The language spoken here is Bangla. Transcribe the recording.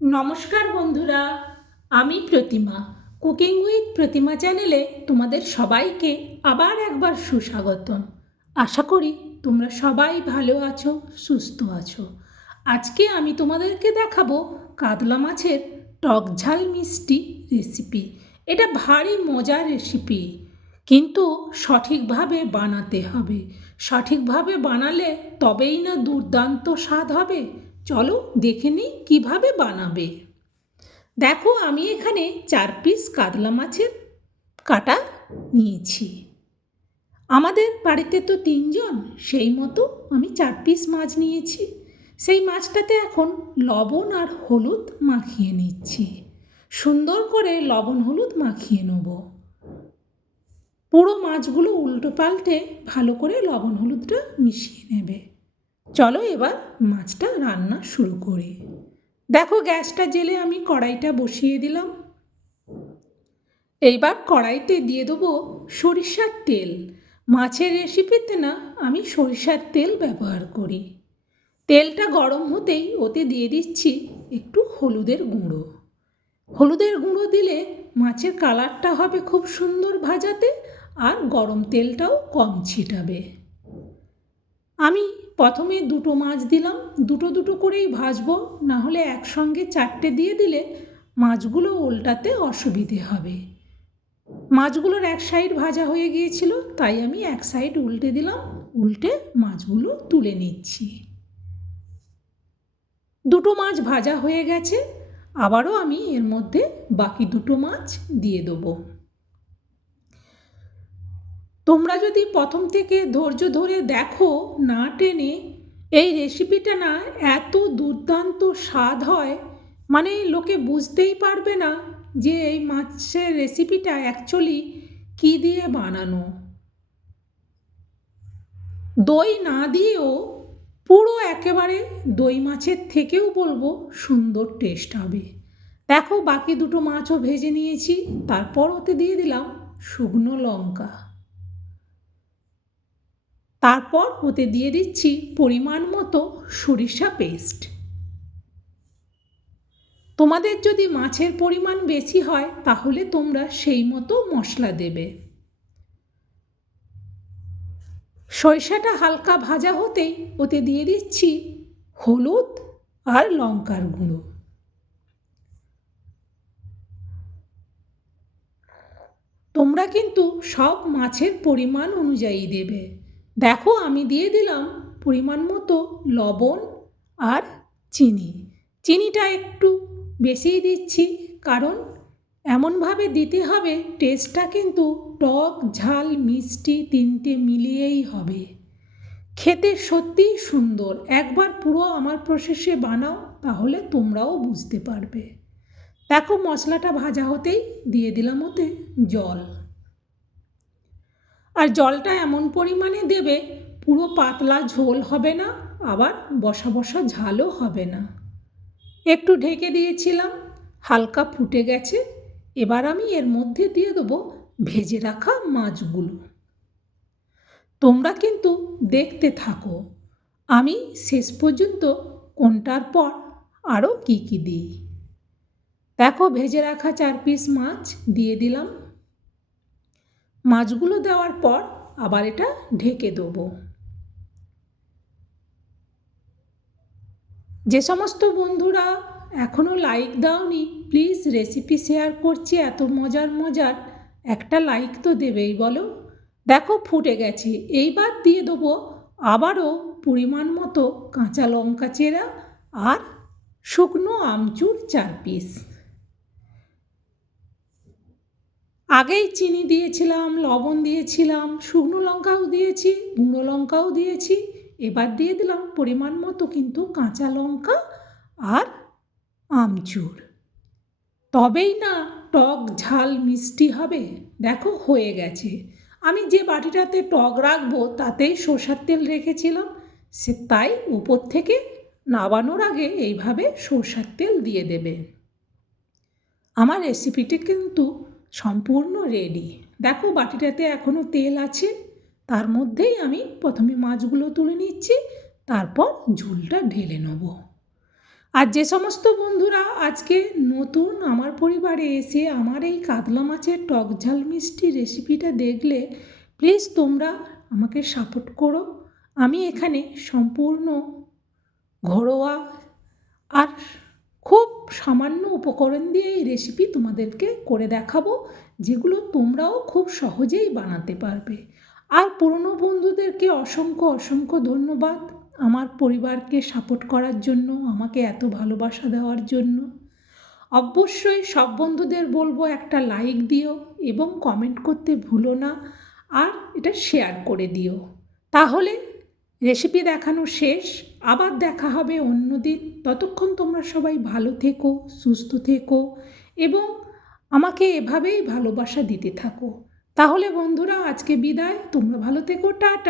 নমস্কার বন্ধুরা, আমি প্রতিমা। কুকিং উইথ প্রতিমা চ্যানেলে তোমাদের সবাইকে আবার একবার সুস্বাগতম। আশা করি তোমরা সবাই ভালো আছো, সুস্থ আছো। আজকে আমি তোমাদেরকে দেখাবো কাতলা মাছের টক ঝাল মিষ্টি রেসিপি। এটা ভারী মজার রেসিপি, কিন্তু সঠিকভাবে বানাতে হবে। সঠিকভাবে বানালে তবেই না দুর্দান্ত স্বাদ হবে চলো দেখে নিই কীভাবে বানাবে। দেখো আমি এখানে চার পিস কাতলা মাছের কাটা নিয়েছি। আমাদের বাড়িতে তো তিনজন, সেই মতো আমি চার পিস মাছ নিয়েছি। সেই মাছটাতে এখন লবণ আর হলুদ মাখিয়ে নিচ্ছি। সুন্দর করে লবণ হলুদ মাখিয়ে নেব। পুরো মাছগুলো উল্টো পাল্টে ভালো করে লবণ হলুদটা মিশিয়ে নেবে। চলো এবার মাছটা রান্না শুরু করি। দেখো গ্যাসটা জেলে আমি কড়াইটা বসিয়ে দিলাম। এইবার কড়াইতে দিয়ে দেবো সরিষার তেল। মাছের রেসিপিতে না আমি সরিষার তেল ব্যবহার করি। তেলটা গরম হতেই ওতে দিয়ে দিচ্ছি একটু হলুদের গুঁড়ো। হলুদের গুঁড়ো দিলে মাছের কালারটা হবে খুব সুন্দর ভাজাতে আর গরম তেলটাও কম ছিটাবে। আমি প্রথমে দুটো মাছ দিলাম, দুটো দুটো করেই ভাজবো না হলে একসঙ্গে চারটে দিয়ে দিলে মাছগুলো উল্টাতে অসুবিধে হবে। মাছগুলোর এক সাইড ভাজা হয়ে গিয়েছিল, তাই আমি এক সাইড উল্টে দিলাম, উল্টে মাছগুলো তুলে নিচ্ছি। দুটো মাছ ভাজা হয়ে গেছে, আবারও আমি এর মধ্যে বাকি দুটো মাছ দিয়ে দেবো। তোমরা যদি প্রথম থেকে ধৈর্য ধরে দেখো না টেনে, এই রেসিপিটা না এত দুর্দান্ত স্বাদ হয় মানে লোকে বুঝতেই পারবে না যে এই মাছের রেসিপিটা অ্যাকচুয়ালি কী দিয়ে বানানো। দই না দিয়েও পুরো একেবারে দই মাছের থেকেও বলব সুন্দর টেস্ট হবে। দেখো বাকি দুটো মাছও ভেজে নিয়েছি তারপর ওতে দিয়ে দিলাম শুকনো লঙ্কা। তারপর ওতে দিয়ে দিচ্ছি পরিমাণ মতো সরিষা পেস্ট তোমাদের যদি মাছের পরিমাণ বেশি হয়, তাহলে তোমরা সেই মতো মশলা দেবে। সরিষাটা হালকা ভাজা হতেই ওতে দিয়ে দিচ্ছি হলুদ আর লঙ্কার গুঁড়ো। তোমরা কিন্তু সব মাছের পরিমাণ অনুযায়ী দেবে। দেখো, আমি দিয়ে দিলাম পরিমাণ মতো লবণ আর চিনি। চিনিটা একটু বেশিই দিচ্ছি, কারণ এমনভাবে দিতে হবে টেস্টটা কিন্তু টক, ঝাল, মিষ্টি তিনটে মিলিয়েই হবে। খেতে সত্যিই সুন্দর। একবার পুরো আমার প্রসেসে বানাও, তাহলে তোমরাও বুঝতে পারবে। দেখো, মশলাটা ভাজা হতেই দিয়ে দিলাম ওতে জল। আর জলটা এমন পরিমাণে দেবে, পুরো পাতলা ঝোল হবে না, আবার বসা বসা ঝালও হবে না। একটু ঢেকে দিয়েছিলাম, হালকা ফুটে গেছে, এবার আমি এর মধ্যে দিয়ে দেবো ভেজে রাখা মাছগুলো। তোমরা কিন্তু দেখতে থাকো, আমি শেষ পর্যন্ত কোনটার পর আরও কী কী দিই। দেখো, ভেজে রাখা চার পিস মাছ দিয়ে দিলাম। মাছগুলো দেওয়ার পর আবার এটা ঢেকে দেবো। যে সমস্ত বন্ধুরা এখনও লাইক দাওনি প্লিজ রেসিপি শেয়ার করছি, এত মজার মজার, একটা লাইক তো দেবেই, বলো। দেখো, ফুটে গেছে। এইবার দিয়ে দেবো আবারও পরিমাণ মতো কাঁচা লঙ্কা চেরা আর শুকনো আমচুর চার পিস আগেই চিনি দিয়েছিলাম, লবণ দিয়েছিলাম, শুকনো লঙ্কাও দিয়েছি, গুঁড়ো লঙ্কাও দিয়েছি, এবার দিয়ে দিলাম পরিমাণ মতো কিন্তু কাঁচা লঙ্কা আর আমচুর। তবেই না টক ঝাল মিষ্টি হবে, দেখো হয়ে গেছে। আমি যে বাটিটাতে টক রাখব তাতেই সর্ষার তেল রেখেছিলাম, সে তাই উপর থেকে নাবানোর আগে এইভাবে সর্ষার তেল দিয়ে দেবে। আমার রেসিপিটি কিন্তু সম্পূর্ণ রেডি দেখো বাটিটাতে এখনও তেল আছে, তার মধ্যেই আমি প্রথমে মাছগুলো তুলে নিচ্ছি, তারপর ঝোলটা ঢেলে নেব। আর যে সমস্ত বন্ধুরা আজকে নতুন আমার পরিবারে এসে আমার এই কাতলা মাছের টক ঝাল মিষ্টি রেসিপিটা দেখলে প্লিজ তোমরা আমাকে সাপোর্ট করো। আমি এখানে সম্পূর্ণ ঘরোয়া আর খুব সামান্য উপকরণ দিয়ে এই রেসিপি তোমাদেরকে করে দেখাবো, যেগুলো তোমরাও খুব সহজেই বানাতে পারবে। আর পুরনো বন্ধুদেরকে অসংখ্য অসংখ্য ধন্যবাদ আমার পরিবারকে সাপোর্ট করার জন্য, আমাকে এত ভালোবাসা দেওয়ার জন্য। অবশ্যই সব বন্ধুদের বলব একটা লাইক দিও এবং কমেন্ট করতে ভুলো না, আর এটা শেয়ার করে দিও। তাহলে রেসিপি দেখানো শেষ, আবার দেখা হবে অন্য দিন। ততক্ষণ তোমরা সবাই ভালো থেকো, সুস্থ থেকো এবং আমাকে এভাবেই ভালোবাসা দিতে থাকো। তাহলে বন্ধুরা, আজকে বিদায়। তোমরা ভালো থেকো, টাটা।